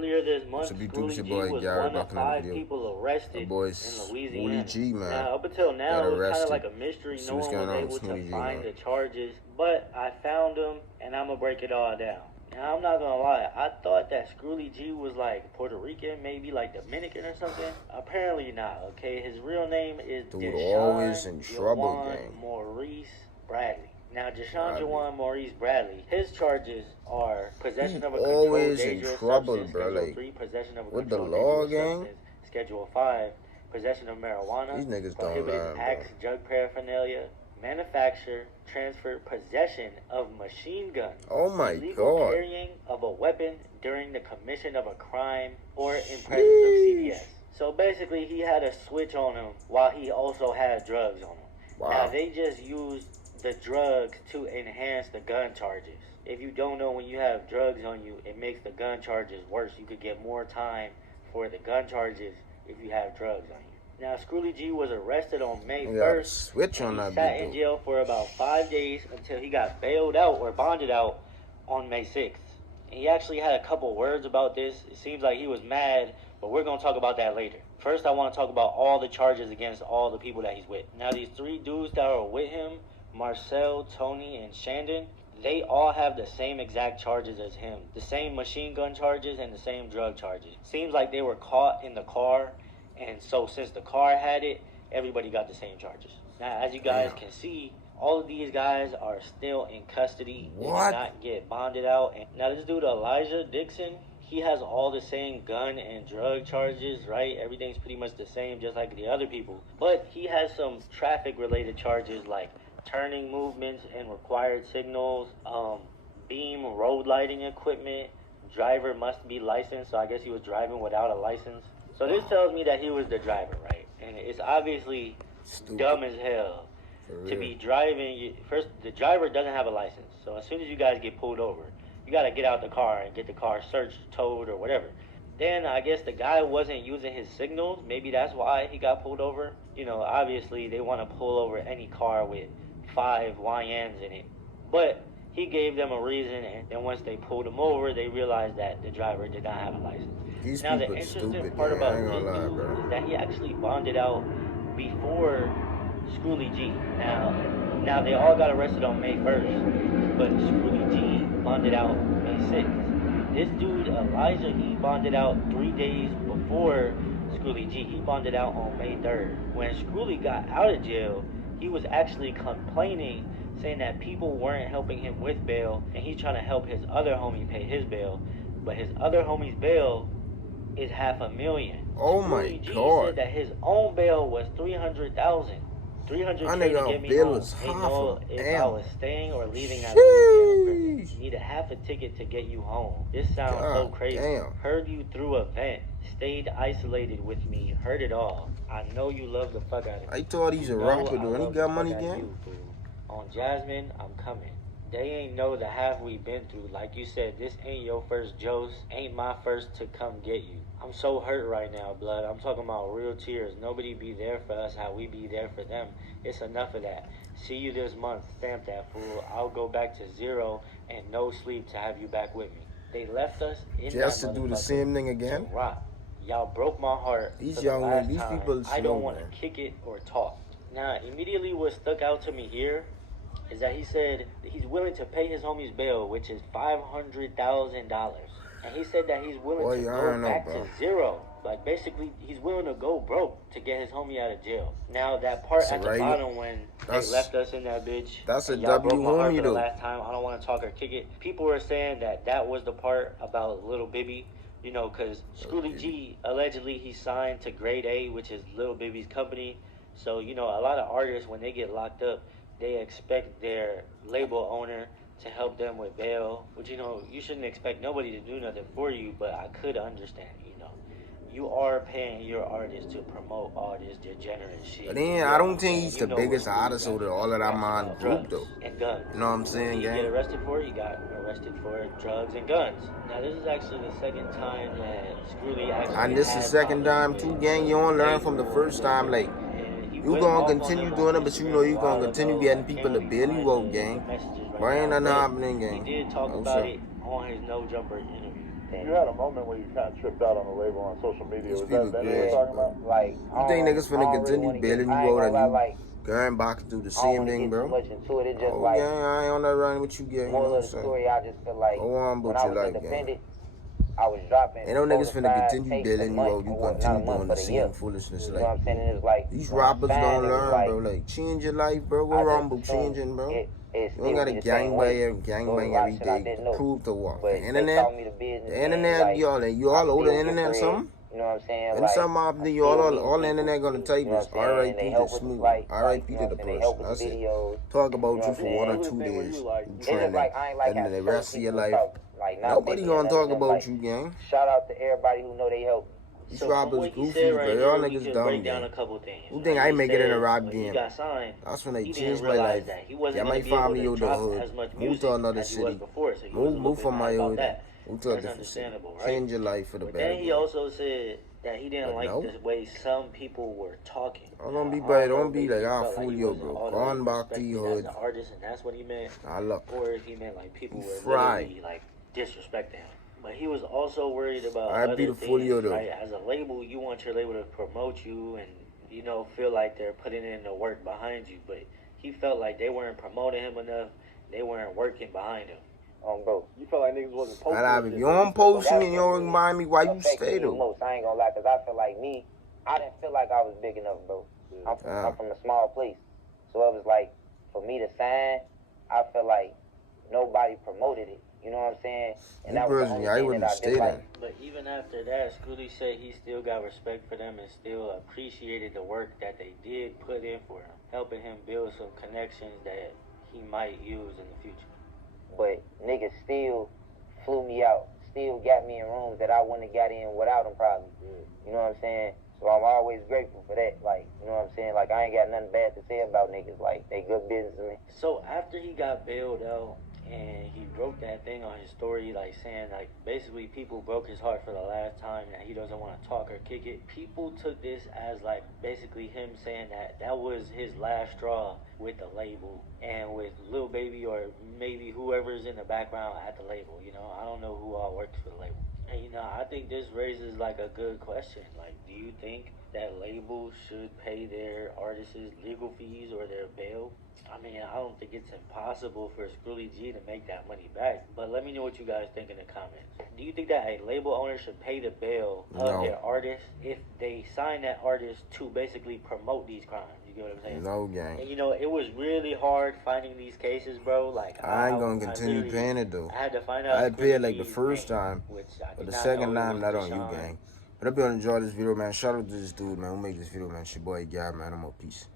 Earlier this month, It's Schoolie your G boy was Garret one of rocking the 5 video. people My arrested boy in Louisiana. G, man. Now, up until now, Got it was kind of arrested. like a mystery. See No what's one was going on able with to Smoothie G, find man. the charges, but I found them, and I'm going to break it all down. Now, I'm not going to lie. I thought that Schoolie G was like Puerto Rican, maybe like Dominican or something. Apparently not, okay? His real name is Dude, always in trouble, Deshaun gang. Maurice Bradley. Now, Deshaun Bradley. Jawan Maurice Bradley, his charges are possession of a always controlled in dangerous trouble, substance, bro. Schedule Like, 3, possession of a with the controlled law, dangerous gang? substance, Schedule 5, possession of marijuana, These niggas don't prohibited lie, acts, drug paraphernalia, manufacture, transfer, possession of machine gun, Oh my illegal God. carrying of a weapon during the commission of a crime or in presence of CDS. So basically, he had a switch on him while he also had drugs on him. Wow. Now, they just used the drugs to enhance the gun charges. If you don't know, when you have drugs on you, it makes the gun charges worse. You could get more time for the gun charges if you have drugs on you. Now, Schoolie G was arrested on May 1st. Switch on that He sat in jail for about 5 days until he got bailed out or bonded out on May 6th. And he actually had a couple words about this. It seems like he was mad, but we're going to talk about that later. First, I want to talk about all the charges against all the people that he's with. Now, these 3 dudes that are with him, Marcel, Tony, and Shandon, they all have the same exact charges as him. The same machine gun charges and the same drug charges. Seems like they were caught in the car, and so since the car had it, everybody got the same charges. Now, as you guys can see, all of these guys are still in custody. They did not get bonded out. And now, this dude, Elijah Dixon, he has all the same gun and drug charges, right? Everything's pretty much the same, just like the other people. But he has some traffic-related charges like turning movements and required signals, beam road lighting equipment, driver must be licensed, so I guess he was driving without a license. So this tells me that he was the driver, right? And it's obviously dumb as hell to be driving. First, the driver doesn't have a license, so as soon as you guys get pulled over, you got to get out the car and get the car searched, towed, or whatever. Then I guess the guy wasn't using his signals. Maybe that's why he got pulled over. You know, obviously they want to pull over any car with 5 YNs in it. But he gave them a reason, and then once they pulled him over, they realized that the driver did not have a license. Now, the interesting part about this dude is that he actually bonded out before Schoolie G. Now they all got arrested on May 1st, but Schoolie G bonded out May 6th. This dude, Elijah, he bonded out 3 days before Schoolie G. He bonded out on May 3rd. When Schoolie got out of jail, he was actually complaining, saying that people weren't helping him with bail, and he's trying to help his other homie pay his bail. But his other homie's bail is $500,000. Oh my G God. said that his own bail was $300,000. $300K to get me home. They know if I was staying or leaving out of Louisiana. Need a half a ticket to get you home. This sounds so crazy. Heard you through a vent. Stayed isolated with me. Heard it all. I know you love the fuck out of me. I thought he's a rapper, though. And he got money, gang. On Jasmine, I'm coming. They ain't know the half we been through. Like you said, this ain't your first Joe's. Ain't my first to come get you. I'm so hurt right now, blood. I'm talking about real tears. Nobody be there for us how we be there for them. It's enough of that. See you this month. Stamp that, fool. I'll go back to 0 and no sleep to have you back with me. They left us in just to do the same thing again. Rock. Y'all broke my heart. These young men, these people. I don't want to kick it or talk. Now, immediately what stuck out to me here is that he said that he's willing to pay his homie's bail, which is $500,000. And he said that he's willing to go back to 0. Like, basically, he's willing to go broke to get his homie out of jail. Now, that part at the bottom when they left us in that bitch. That's a W, homie, though. Last time, I don't want to talk or kick it. People were saying that that was the part about Lil Bibby. You know, because Schoolie G, allegedly, he signed to Grade A, which is Lil Bibby's company. So, you know, a lot of artists, when they get locked up, they expect their label owner to help them with bail, which, you know, you shouldn't expect nobody to do nothing for you, but I could understand, you know. You are paying your artist to promote all this degenerate shit. But then, I don't think he's the biggest artist out of all of that man group, though. And guns. You know what I'm saying, gang? He get arrested for? He got arrested for drugs and guns. Now, this is actually the second time that Schoolie actually and this is the second time, too, gang. You don't learn from the first time, like, you gonna continue doing it, but you know you gonna continue getting people to bail you out, gang. But ain't nothing happening, gang. He did talk about it on his No Jumper interview. You had a moment where you kind of tripped out on the label on social media. These Was people that what crazy, you're talking bro. about? Like, You think niggas finna continue bailing you out like you going back to do the same thing, bro? much into it. It's just Oh, like, gang, I ain't on that run with you, gang. You know moral what of I'm the saying? story, I just feel like Go on when about I your was life, independent, gang. I was dropping Ain't no niggas 4 to finna 5 continue tapes bailing a you month, out. You or not a continue month, doing but the a year. same foolishness. You know what Like, I'm saying? And it's like, these when I rappers signed, don't it was learn, like, bro. Like, change your life, bro. What I wrong just with assumed changing, bro? it You don't still gotta be the same way. gang So it was bang a lot every of shit I day. didn't know. Prove to what? But The they internet? taught me the business. The And internet, like, y'all, you I all over still the get internet or bread. something? You know what I'm saying? And Like, something happened I to you, still all meet the people. internet gonna type You know is what I'm saying? And R.I.P. they to help with the Smooth, flight. Like, R.I.p. you to know the what I'm saying? They help person. with the That's it. videos. Talk You about know you what for I'm 1 or saying? 2 days. You It's just trending. like, I ain't like And how then the certain rest of your people life, talk. Like, not nobody Biggie or gonna none of talk them. about Like, you, gang. shout out to everybody who know they helped me. These So from rappers what he goofy, said bro. right Y'all here, we niggas can dumb, break down gang. a couple things. Who think Like I he make it in a said, rap when he game? got signed, That's when they he changed didn't my realize life. that he wasn't Get going my to be able family to out the drop hood. as much Move music to another as he was city. before. So he was a little Move bit from mad my about hood. that. Move to a That's different city. understandable, right? Change your life for the But better. then he also said that he didn't But like no. the way some people were talking. Don't be I bad. know Don't be maybe like, he I'll felt like fool he you, wasn't bro. all Go the way on back to respected your as hood. an artist, and that's what he meant. I look. Or if he meant like people He were fried. literally like disrespecting him. But he was also worried about I be other the fool things, you, though. right? As a label, you want your label to promote you and, you know, feel like they're putting in the work behind you. But he felt like they weren't promoting him enough. They weren't working behind him. Bro. You felt like niggas wasn't posting. If you don't post me and you don't remind me why you stay, though. Most, I ain't gonna lie, because I feel like me, I didn't feel like I was big enough, bro. I'm from a small place. So it was like, for me to sign, I felt like nobody promoted it. You know what I'm saying? And that was the only thing that I disliked. But even after that, Schoolie said he still got respect for them and still appreciated the work that they did put in for him, helping him build some connections that he might use in the future. But niggas still flew me out, still got me in rooms that I wouldn't have got in without them probably. You know what I'm saying? So I'm always grateful for that. Like, you know what I'm saying? Like, I ain't got nothing bad to say about niggas. Like, they good business to me. So after he got bailed out and he wrote that thing on his story, like saying, like, basically people broke his heart for the last time and he doesn't want to talk or kick it, people took this as, like, basically him saying that that was his last straw with the label and with Lil Baby or maybe whoever's in the background at the label. You know, I don't know who all works for the label. And, you know, I think this raises, like, a good question. Like, do you think that labels should pay their artists legal fees or their bail? I mean, I don't think it's impossible for Schoolie G to make that money back. But let me know what you guys think in the comments. Do you think that a label owner should pay the bail of their artist if they sign that artist to basically promote these crimes? You get what I'm saying? No, gang. And you know, it was really hard finding these cases, bro. Like, I ain't gonna continue paying it, though. I had to find out. I paid it like the first time, but the second time, not on you, gang. But I hope you enjoyed this video, man. Shout out to this dude, man, who made this video, man. It's your boy, Garret, man. I'm out. Peace.